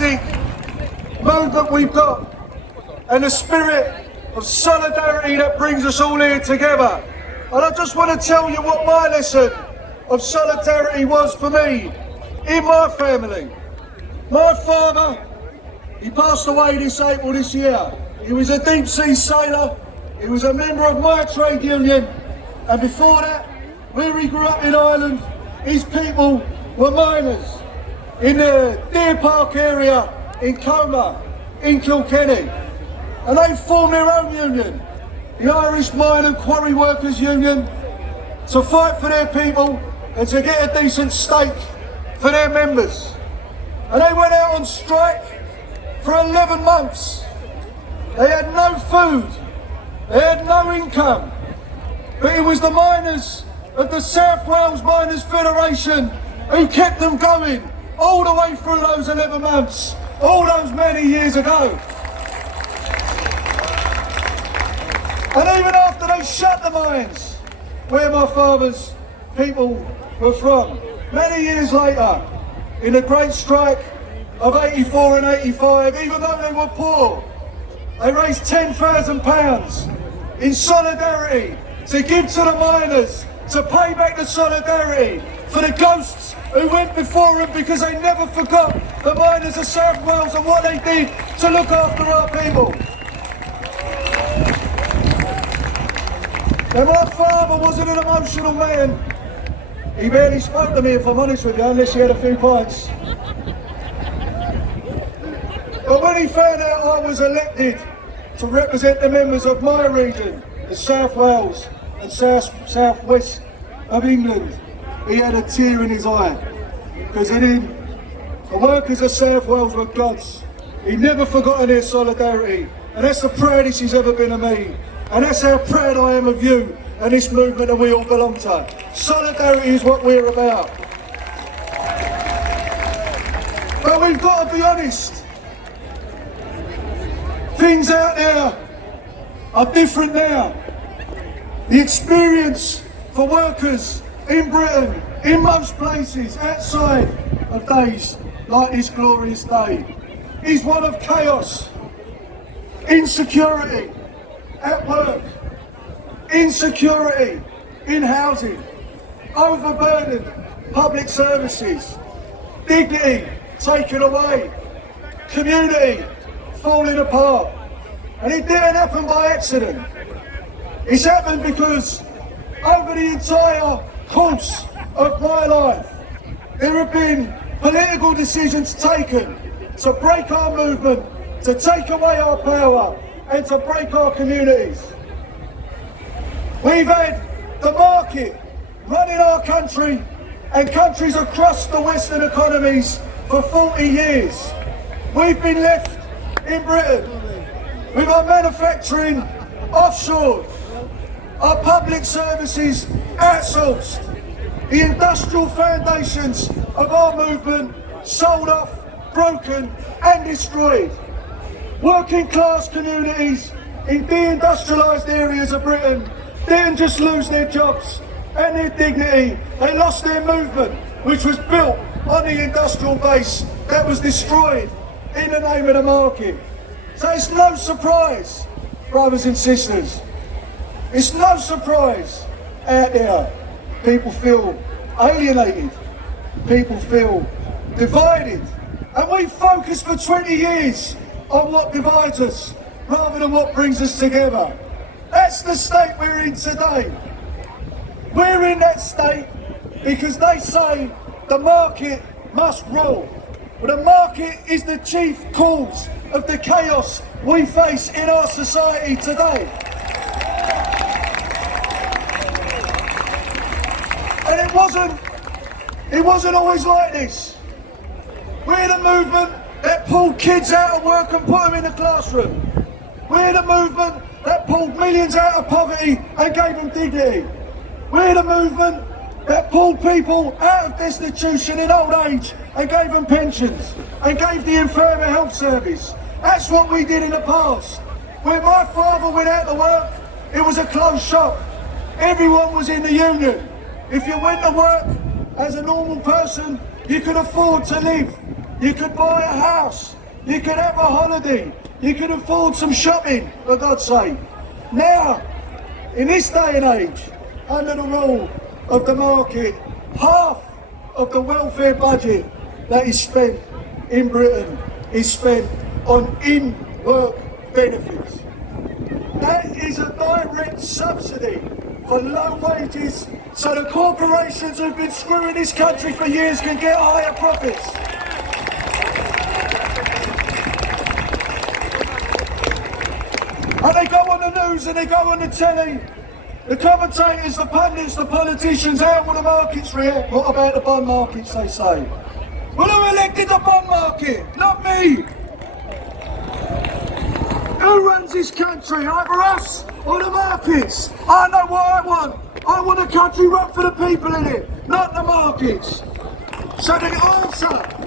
fantastic movement we've got and the spirit of solidarity that brings us all here together. And I just want to tell you what my lesson of solidarity was for me in my family. My father, he passed away this April this year. He was a deep sea sailor, he was a member of my trade union, and before that, where he grew up in Ireland, his people were miners in the Deer Park area in Coma, in Kilkenny. And they formed their own union, the Irish Mine and Quarry Workers Union, to fight for their people and to get a decent stake for their members. And they went out on strike for 11 months. They had no food, they had no income, but it was the miners of the South Wales Miners Federation who kept them going all the way through those 11 months, all those many years ago. And even after they shut the mines, where my father's people were from, many years later, in the Great Strike of 84 and 85, even though they were poor, they raised £10,000 in solidarity to give to the miners, to pay back the solidarity for the ghosts who went before them, because they never forgot the miners of South Wales and what they did to look after our people. Now, my father wasn't an emotional man. He barely spoke to me, if I'm honest with you, unless he had a few pints. But when he found out I was elected to represent the members of my region, the South Wales and South West of England, he had a tear in his eye. Because in him, the workers of South Wales were gods. He never forgotten their solidarity. And that's the proudest he's ever been of me. And that's how proud I am of you and this movement that we all belong to. Solidarity is what we're about. But we've got to be honest. Things out there are different now. The experience for workers in Britain, in most places outside of days like this glorious day, is one of chaos, insecurity at work, insecurity in housing, overburdened public services, dignity taken away, community falling apart. And it didn't happen by accident. It's happened because over the entire course of my life, there have been political decisions taken to break our movement, to take away our power, and to break our communities. We've had the market running our country and countries across the Western economies for 40 years. We've been left in Britain with our manufacturing offshore, our public services outsourced, the industrial foundations of our movement sold off, broken and destroyed. Working class communities in deindustrialised areas of Britain didn't just lose their jobs and their dignity, they lost their movement, which was built on the industrial base that was destroyed in the name of the market. So it's no surprise, brothers and sisters, it's no surprise out there people feel alienated, people feel divided, and we focused for 20 years on what divides us rather than what brings us together. That's the state we're in today. We're in that state because they say the market must rule. But the market is the chief cause of the chaos we face in our society today. And it wasn't always like this. We're the movement that pulled kids out of work and put them in the classroom. We're the movement that pulled millions out of poverty and gave them dignity. We're the movement that pulled people out of destitution in old age and gave them pensions and gave the infirm a health service. That's what we did in the past. When my father went out to work, it was a closed shop. Everyone was in the union. If you went to work as a normal person, you could afford to live. You could buy a house. You could have a holiday. You could afford some shopping, for God's sake. Now, in this day and age, under the rule of the market, half of the welfare budget that is spent in Britain is spent on in-work benefits. That is a direct subsidy for low wages so the corporations who've been screwing this country for years can get higher profits. And they go on the news and they go on the telly. The commentators, the pundits, the politicians, how will the markets react? What about the bond markets, they say? Well, who elected the bond market? Not me. Who runs this country? Either us or the markets. I know what I want. I want a country run for the people in it, not the markets. So the answer